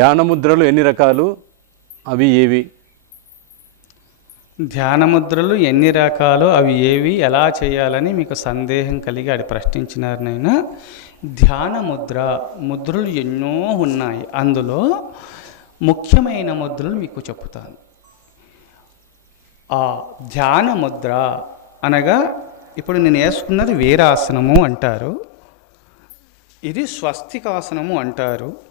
ధ్యానముద్రలు ఎన్ని రకాలు? అవి ఏవి? ధ్యానముద్రలు ఎన్ని రకాలు? అవి ఏవి? ఎలా చేయాలని మీకు సందేహం కలిగి అది ప్రశ్నించినారు నైనా ధ్యాన ముద్ర ముద్రలు ఎన్నో ఉన్నాయి. అందులో ముఖ్యమైన ముద్రలు మీకు చెప్తాను ఆ ధ్యాన ముద్ర అనగా ఇప్పుడు నేను వేసుకున్నది వీరాసనము అంటారు. ఇది స్వస్తికాసనము అంటారు.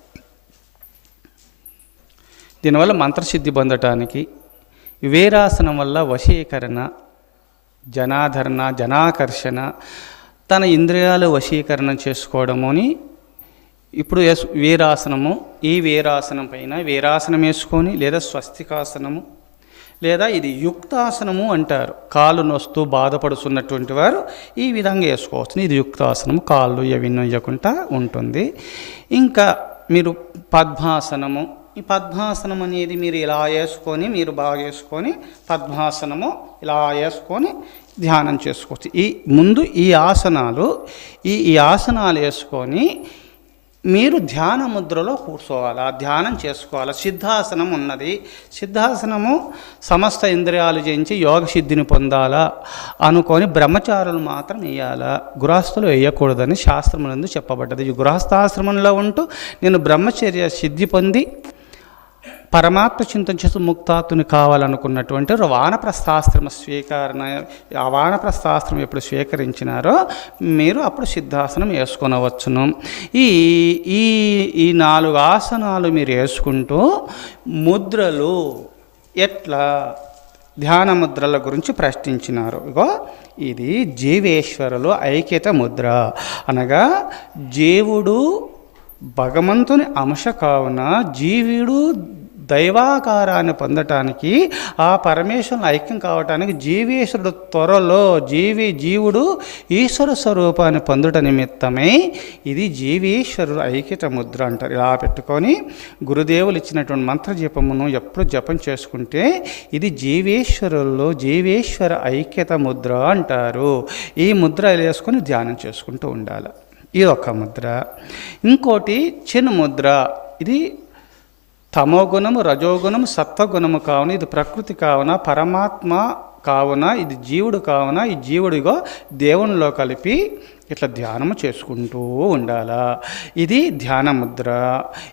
దీనివల్ల మంత్రసిద్ధి పొందటానికి వేరాసనం వల్ల వశీకరణ జనాధరణ జనాకర్షణ తన ఇంద్రియాలు వశీకరణ చేసుకోవడము అని ఇప్పుడు వీరాసనము ఈ వీరాసనం పైన వీరాసనం వేసుకొని లేదా స్వస్తికాసనము లేదా ఇది యుక్తాసనము అంటారు. కాళ్ళు నొస్తూ బాధపడుతున్నటువంటి వారు ఈ విధంగా వేసుకోవచ్చు. ఇది యుక్తాసనము కాళ్ళు ఇవి నొయ్యకుండా ఉంటుంది. ఇంకా మీరు పద్మాసనము ఈ పద్మాసనం అనేది మీరు ఇలా వేసుకొని మీరు బాగా వేసుకొని పద్మాసనము ఇలా వేసుకొని ధ్యానం చేసుకోవచ్చు. ఈ ముందు ఈ ఆసనాలు ఈ ఈ ఆసనాలు వేసుకొని మీరు ధ్యాన ముద్రలో కూర్చోవాలి ధ్యానం చేసుకోవాలి. సిద్ధాసనం ఉన్నది. సిద్ధాసనము సమస్త ఇంద్రియాలు జయించి యోగ సిద్ధిని పొందాలా అనుకొని బ్రహ్మచారులు మాత్రం వేయాలా. గృహస్థులు వేయకూడదని శాస్త్రములందు చెప్పబడ్డది. ఈ గృహస్థాశ్రమంలో ఉంటూ నేను బ్రహ్మచర్య సిద్ధి పొంది పరమాత్మ చింతన చేస్తూ ముక్తాత్తుని కావాలనుకున్నటువంటి వారు వానప్రస్థాశ్రమ స్వీకరణ ఆ వానప్రస్థాశ్రమం ఎప్పుడు స్వీకరించినారో మీరు అప్పుడు సిద్ధాసనం వేసుకొనవచ్చును. ఈ ఈ ఈ నాలుగు ఆసనాలు మీరు వేసుకుంటూ ముద్రలు ఎట్లా ధ్యాన ముద్రల గురించి ప్రశ్నించినారు. ఇగో ఇది జీవేశ్వరులు ఐక్యత ముద్ర. అనగా జీవుడు భగవంతుని అంశ కావున జీవుడు దైవాకారాన్ని పొందటానికి ఆ పరమేశ్వరుని ఐక్యం కావటానికి జీవేశ్వరుడు త్వరలో జీవి జీవుడు ఈశ్వర స్వరూపాన్ని పొందుట నిమిత్తమై ఇది జీవేశ్వరుడు ఐక్యత ముద్ర అంటారు. ఇలా పెట్టుకొని గురుదేవులు ఇచ్చినటువంటి మంత్ర జపమును ఎప్పుడు జపం చేసుకుంటే ఇది జీవేశ్వరుల్లో జీవేశ్వర ఐక్యత ముద్ర అంటారు. ఈ ముద్ర వేసుకొని ధ్యానం చేసుకుంటూ ఉండాలి. ఇది ఒక ముద్ర. ఇంకోటి చిన్న ముద్ర. ఇది తమోగుణము రజోగుణము సత్వగుణము కావున ఇది ప్రకృతి కావున పరమాత్మ కావున ఇది జీవుడు కావున ఈ జీవుడిగో దేవునిలో కలిపి ఇట్లా ధ్యానము చేసుకుంటూ ఉండాలా. ఇది ధ్యాన ముద్ర.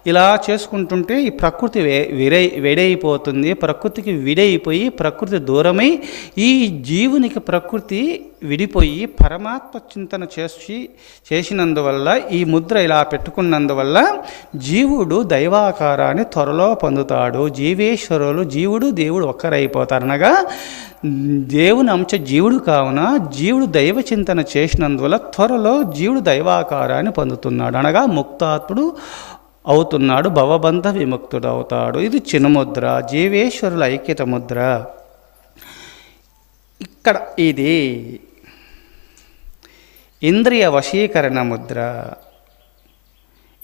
ఇలా చేసుకుంటుంటే ఈ ప్రకృతి వే విరై వెడైపోతుంది ప్రకృతికి విడైపోయి ప్రకృతి దూరమై ఈ జీవునికి ప్రకృతి విడిపోయి పరమాత్మ చింతన చేసి చేసినందువల్ల ఈ ముద్ర ఇలా పెట్టుకున్నందువల్ల జీవుడు దైవాకారాన్ని త్వరలో పొందుతాడు. జీవేశ్వరులు జీవుడు దేవుడు ఒక్కరైపోతారు. అనగా దేవుని అంశ జీవుడు కావున జీవుడు దైవ చింతన చేసినందువల్ల త్వరలో జీవుడు దైవాకారాన్ని పొందుతున్నాడు. అనగా ముక్తాత్ముడు అవుతున్నాడు భవబంధ విముక్తుడు అవుతాడు. ఇది చినుముద్ర జీవేశ్వరుల ఐక్యత ముద్ర. ఇక్కడ ఇది ఇంద్రియ వశీకరణ ముద్ర.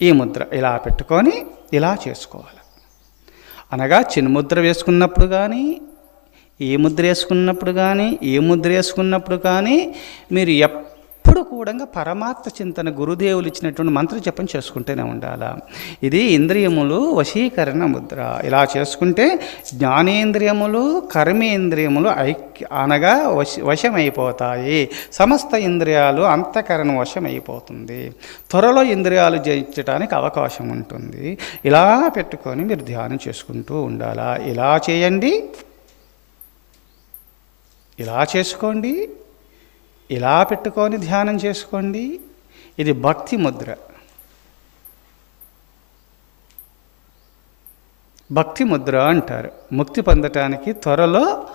ఈ ముద్ర ఇలా పెట్టుకొని ఇలా చేసుకోవాలి. అనగా చిన్న ముద్ర వేసుకున్నప్పుడు కానీ ఏ ముద్ర వేసుకున్నప్పుడు కానీ ఏ ముద్ర వేసుకున్నప్పుడు కానీ మీరు ఎప్పుడు కూడా పరమాత్మ చింతన గురుదేవులు ఇచ్చినటువంటి మంత్ర జపం చేసుకుంటూనే ఉండాలా? ఇది ఇంద్రియములు వశీకరణ ముద్ర. ఇలా చేసుకుంటే జ్ఞానేంద్రియములు కర్మేంద్రియములు ఐక్య అనగా వశ వశమైపోతాయి. సమస్త ఇంద్రియాలు అంతఃకరణ వశమైపోతుంది. త్వరలో ఇంద్రియాలు జయించడానికి అవకాశం ఉంటుంది. ఇలా పెట్టుకొని మీరు ధ్యానం చేసుకుంటూ ఉండాలా? ఇలా చేయండి. ఇలా చేసుకోండి. ఇలా పెట్టుకొని ధ్యానం చేసుకోండి. ఇది భక్తి ముద్ర. భక్తి ముద్ర అంటారు. ముక్తి పొందటానికి త్వరలో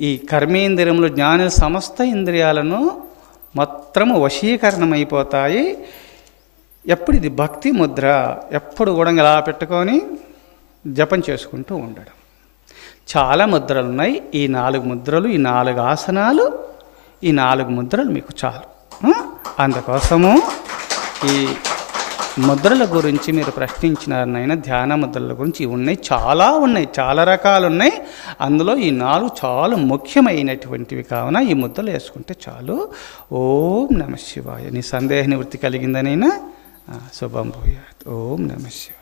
ఈ కర్మేంద్రియములు జ్ఞాన సమస్త ఇంద్రియాలను మొత్తము వశీకరణమైపోతాయి. ఎప్పుడు ఇది భక్తి ముద్ర? ఎప్పుడు కూడా ఇలా పెట్టుకొని జపం చేసుకుంటూ ఉండడం. చాలా ముద్రలు ఉన్నాయి ఈ నాలుగు ముద్రలు ఈ నాలుగు ఆసనాలు ఈ నాలుగు ముద్రలు మీకు చాలు. అందుకోసము ఈ ముద్రల గురించి మీరు ప్రశ్నించినారనైనా ధ్యాన ముద్రల గురించి ఉన్నాయి చాలా ఉన్నాయి చాలా రకాలు ఉన్నాయి. అందులో ఈ నాలుగు చాలా ముఖ్యమైనటువంటివి కావున ఈ ముద్రలు వేసుకుంటే చాలు. ఓం నమ శివాయ. నీ సందేహ నివృత్తి కలిగిందనైనా శుభం భూయాత్. ఓం నమ శివాయ.